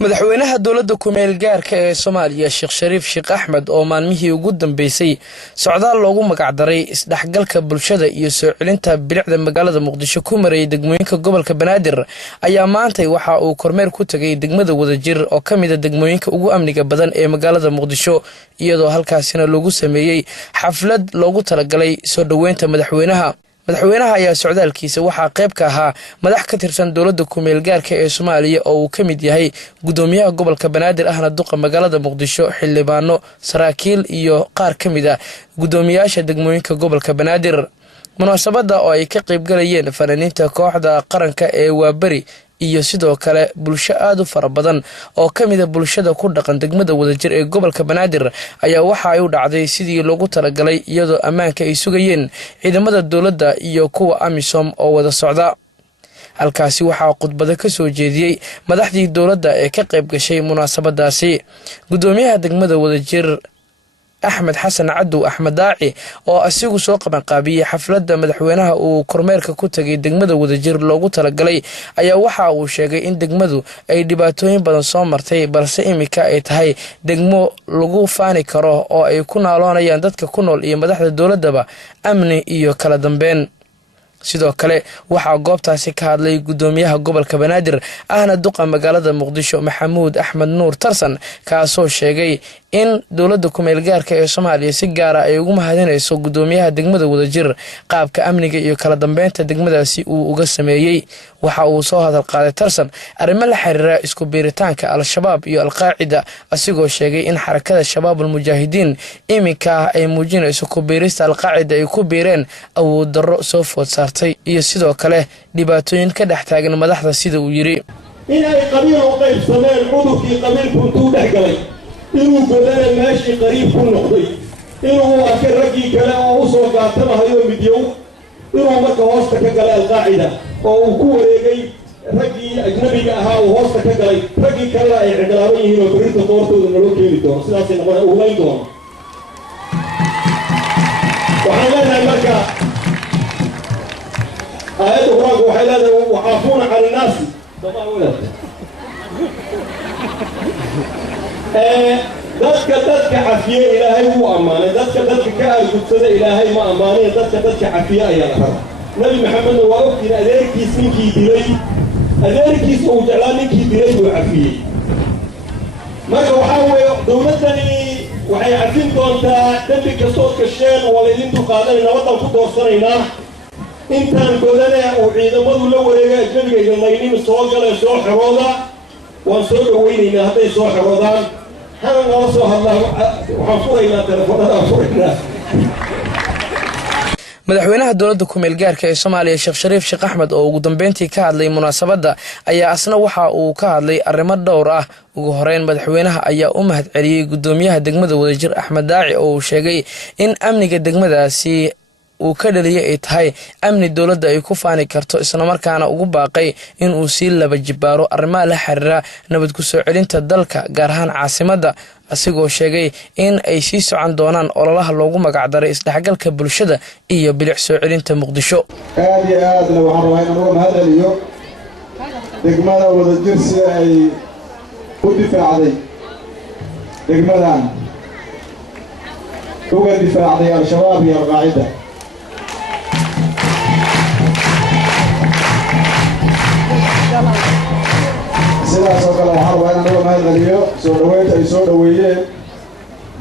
madaxweynaha dowladda ku-meel gaarka ee Soomaaliya Sheekh Shariif Sheekh Axmed oo maalmihii ugu dambeysay socdaal loogu magac daray isdhaxgalka bulshada iyo soo celinta bilicda magaalada Muqdisho ku maray degmooyinka gobolka Banaadir ayaa maantay waxa uu kormeer ku tagay degmada Wadajir oo kamid ah degmooyinka ugu amniga badan ee magaalada Muqdisho iyadoo halkaasina loogu sameeyay xaflad loogu talagalay soo dhaweynta madaxweynaha ayaa socdaalkiisa waxa qayb ka ahaa madax ka tirsan dowladda ku-meel gaarka ee Soomaaliya oo uu kamid yahay gudoomiyaha gobolka Banaadir ahna duqa magaalada Muqdisho xildhibaano saraakiil iyo qaar kamid ah gudoomiyaasha degmooyinka gobolka Banaadir munaasabada oo ay ka qayb galayeen fanaaniinta kooxda qaranka ee Waabari iyo sidoo kale bulsho aad u fara badan oo kamid ah bulshada ku dhaqan degmada Wadajir ee gobolka Banaadir ayaa waxa ay u dhacday sidii loogu talagalay iyadoo ammaanka ay sugayeen ciidamada dowladda iyo kuwa AMISOM oo wada socda halkaasi waxaa khudbado ka soo jeediyay madaxdii dowladda ee ka qayb gashay munaasabadaasi gudoomiyaha degmada Wadajir Axmed Xasan Cadow Axmed Daaci oo asigu soo qaban qaabiyay xafladda madaxweynaha uu kormeerka ku tagay degmada Wadajir loogu talagalay ayaa waxa uu sheegay in degmadu ay dhibaatooyin badan soo martay balse imika ay tahay degmo lagu faani karo oo ay ku naaloonayaan dadka ku nool iyo madaxda dowladaba amni iyo kala dambeyn sidoo kale waxaa goobtaasi ka hadlay gudoomiyaha gobolka Banaadir ahna duqa magaalada Muqdisho Maxamuud Axmed Nuur Tarsan kaasoo sheegay in dowladda ku-meel gaarka ee Soomaaliya si gaar ah ay ugu mahadinayso gudoomiyaha degmada Wadajir qaabka amniga iyo kala dambeynta degmadaasi uu uga sameeyay waxa uu soo hadal qaaday Tarsan arrimo la xiriira isku biiritaanka al-shabaab iyo al-qaacida asigoo sheegay in xarakada shabaabul mujaahidiin imika ay muujinayso ku biirista al-qaacida ay ku biireen awood darro soo food saartay iyo sidoo kale dhibaatooyin ka dhex taagan madaxda sida uu yiri in ay qabiil u qaybsameen cudurkii qabiilku intuu dhex galay inuu godana meeshii qariib ku noqday inuu arkay raggii kale oo u soo gaatamahayo midyow inuu marka hoosta ka galay al-qaacida oo uu ku wareegay raggii ajnabiga ahaa uu hoosta ka galay raggii kalena ay ciqlaaban yihiin oo berrinta doortooda naloo keeni doono sidaasay noqona uulayn doono waxaan leenahay marka aayadda qur-aanku waxay leedahay wacaafuuna cala innaasi somaa wadaad dadka cafiye ilaahay wuu ammaanay dadka ka aargudsada ilaahay ma ammaanay dadka cafiye ayaa la rabaa nabi maxamedna waa ogtiin adeerkiis ninkii dilay adeerkiis uu jeclaa ninkii dilay buu cafiyey marka waxaa weeye dowladdani waxay cafin doontaa dembi kastood gasheen waa laydinku qaadanay nabadan ku doorsanaynaa intaan godane uu ciidamadu la wareega ajnabiga idinlaynin soo galeen soo xerooda waan soo dhaweynaynaa hadday soo xeroodaan hana nala soo hadlaa waxaan furaynaa telefoonadaan furaynaa madaxweynaha dowladda ku-meel gaarka ee Soomaaliya Sheekh Shariif Sheekh Axmed oo ugu dambeyntii ka hadlay munaasabada ayaa asna waxa uu ka hadlay arrimo dhowr ah ugu horeyn madaxweynaha ayaa u mahad celiyay gudoomiyaha degmada Wadajir Axmed Daaci oo uu sheegay in amniga degmadaasi uu ka dhaliyay ay tahay amni dowladda ay ku faani karto isla markaana ugu baaqay in uu si laba jibaaro arrimaha la xiriira nabad ku soo celinta dalka gaar ahaan caasimadda asigoo sheegay in ay sii socon doonaan ololaha loogu magac daray isdhaxgalka bulshada iyo bilic soo celinta Muqdisho aad iyo aadna waxaan rabaa inaan uga mahad celiyo degmada Wadajir si ay u difaacday degmadan uga difaacday al-shabaab iyo al-qaacida sidaas oo kale waxaan rabaa inaan uga mahad celiyo soo dhaweynta ay soo dhaweeyeen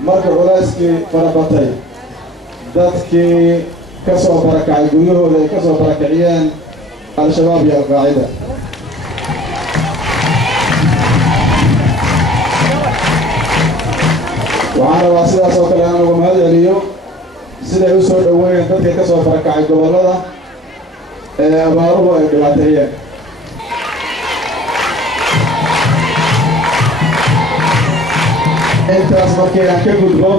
marka culeyskii farabatay dadkii ka soo barakacay guryahooda ay ka soo barakaciyeen al-shabaab iyo al-qaacida waxaan rabaa sidaas oo kale inaan uga mahad celiyo siday u soo dhaweeyeen dadkii ka soo barakacay gobollada ee abaaruhu ay dhibaateeyeen intaas markii aan ka gudbo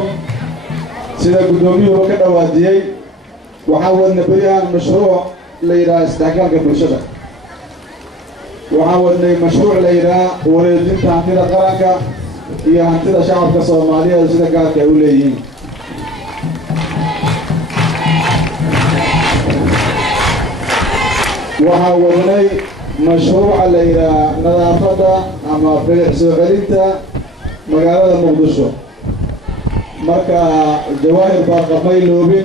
sida gudoomiyuhu ka dhawaadiyey waxaan wadnay beriyahan mashruuc la yidhaha isdhexgalka bulshada waxaan wadnay mashruuc la yidhaha wareejinta hantida qaranka iyo hantida shacabka Soomaaliyeed sida gaarka ay u leeyihiin waxaan wadnay mashruuca la yidhaha nadaafadda ama bilic soo celinta magaalada muqdisho marka jawaahir baa qabmay loobin.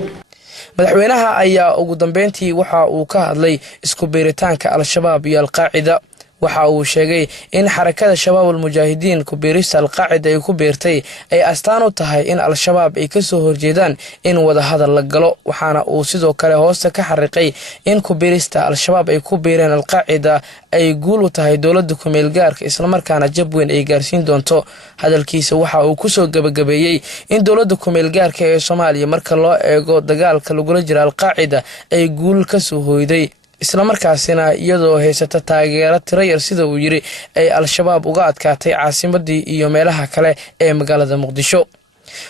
madaxweynaha ayaa ugu dambeyntii waxa uu ka hadlay isku biiritaanka al-shabaab iyo al-qaacida waxa uu sheegay in xarakada shabaab al-mujaahidiin ku biirista al-qaacida ay ku biirtay ay astaan u tahay in al-shabaab ay ka soo horjeedaan in wada hadal la galo waxaana uu sidoo kale hoosta ka xariiqay in ku biirista al-shabaab ay ku biireen al-qaacida ay guul u tahay dowladda ku meel gaarka isla markaana jab weyn ay gaarsiin doonto hadalkiisa waxa uu ku soo gabagabeeyay in dowladda ku meel gaarka ee Soomaaliya marka loo eego dagaalka lagula jiro al-qaacida ay guul ka soo hooyday isla markaasina iyadoo haysata taageero tiro yar sida uu yiri ay al-shabaab uga adkaatay caasimadii iyo meelaha kale ee magaalada Muqdisho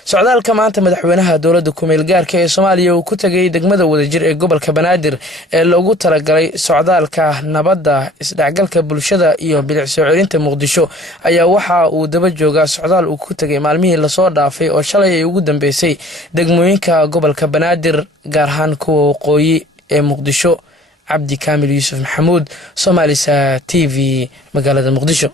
socdaalka maanta madaxweynaha dowladda ku meel gaarka ee Soomaaliya uu ku tagay degmada wadajir ee gobolka Banaadir ee loogu talagalay socdaalka nabadda isdhexgalka bulshada iyo bilic soo celinta Muqdisho ayaa waxa uu daba joogaa socdaal uu ku tagay maalmihii la soo dhaafay oo shalay ay ugu dambeysay degmooyinka gobolka Banaadir gaar ahaan kuwa waqooyi ee Muqdisho عبدي كامل يوسف محمود Somalisa TV مقالة مقدشو.